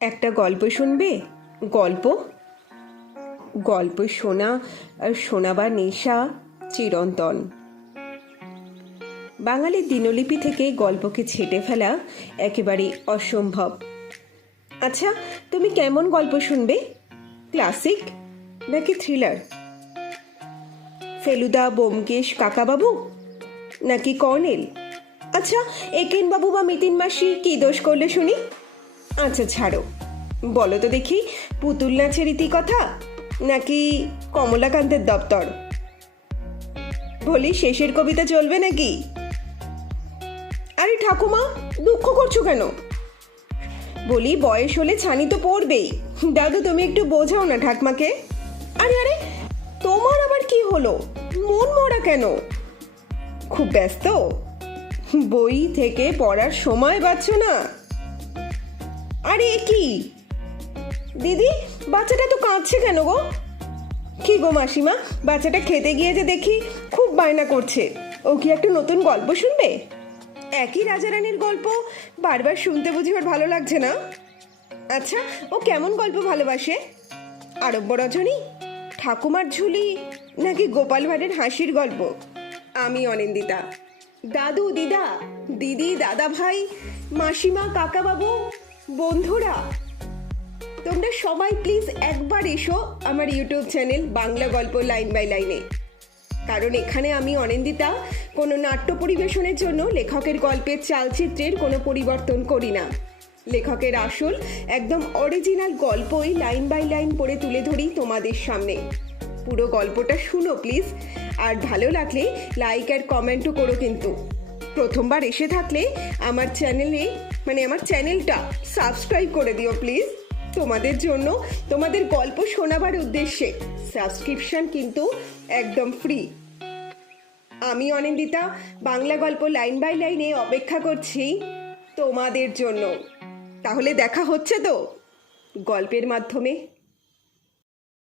একটা গল্প শুনবে? গল্প গল্প শোনা আর শোনাবার নেশা চিরন্তন। বাঙালির দিনলিপি থেকে গল্পকে ছেঁটে ফেলা একেবারে অসম্ভব। আচ্ছা, তুমি কেমন গল্প শুনবে? ক্লাসিক নাকি থ্রিলার? ফেলুদা, ব্যোমকেশ, কাকাবাবু নাকি কর্নেল? আচ্ছা, একেন বাবু বা মিতিন মাসি কি দোষ করলে শুনি? আচ্ছা ছাড়ো, বলো তো দেখি, পুতুল নাচের ইতিকথা নাকি কমলাকান্তের দপ্তর? বলি, শেষের কবিতা চলবে নাকি? আরে ঠাকুমা, দুঃখ করছো কেন? বলি, বয়স হলে ছানি তো পড়বেই। দাদু, তুমি একটু বোঝাও না ঠাকমাকে। আরে আরে, তোমার আবার কি হলো? মন মরা কেন? খুব ব্যস্ত? বই থেকে পড়ার সময় পাচ্ছ না? আরে কি দিদি, বাচ্চাটা তো কাঁদছে কেন গো? কি গো মাসিমা, বাচ্চাটা খেতে গিয়ে যে দেখি খুব বায়না করছে। ও কি একটা নতুন গল্প শুনবে? একই রাজারানীর গল্প বারবার শুনতে বুঝি ওর ভালো লাগছে না? আচ্ছা, ও কেমন গল্প ভালোবাসে? আরব্য রজনী, ঠাকুমার ঝুলি নাকি গোপাল ভাঁড়ের হাসির গল্প? আমি অনিন্দিতা। দাদু, দিদা, দিদি, দাদা ভাই, মাসিমা, কাকাবাবু, বন্ধুরা, তোমরা সবাই প্লিজ একবার এসো আমার ইউটিউব চ্যানেল বাংলা গল্প লাইন বাই লাইনে। কারণ এখানে আমি অনিন্দিতা কোনো নাট্য পরিবেশনের জন্য লেখকের গল্পের চালচিত্রের কোনো পরিবর্তন করি না। লেখকের আসল একদম অরিজিনাল গল্পই লাইন বাই লাইন পড়ে তুলে ধরি তোমাদের সামনে। পুরো গল্পটা শুনো প্লিজ, আর ভালো লাগলে লাইক আর কমেন্টও করো। কিন্তু প্রথমবার এসে থাকলে আমার চ্যানেলটা সাবস্ক্রাইব করে দিও প্লিজ। তোমাদের জন্য, তোমাদের গল্প শোনাবার উদ্দেশ্যে সাবস্ক্রিপশন কিন্তু একদম ফ্রি। আমি অনিন্দিতা বাংলা গল্প লাইন বাই লাইনে অপেক্ষা করছি তোমাদের জন্য। তাহলে দেখা হচ্ছে তো গল্পের মাধ্যমে।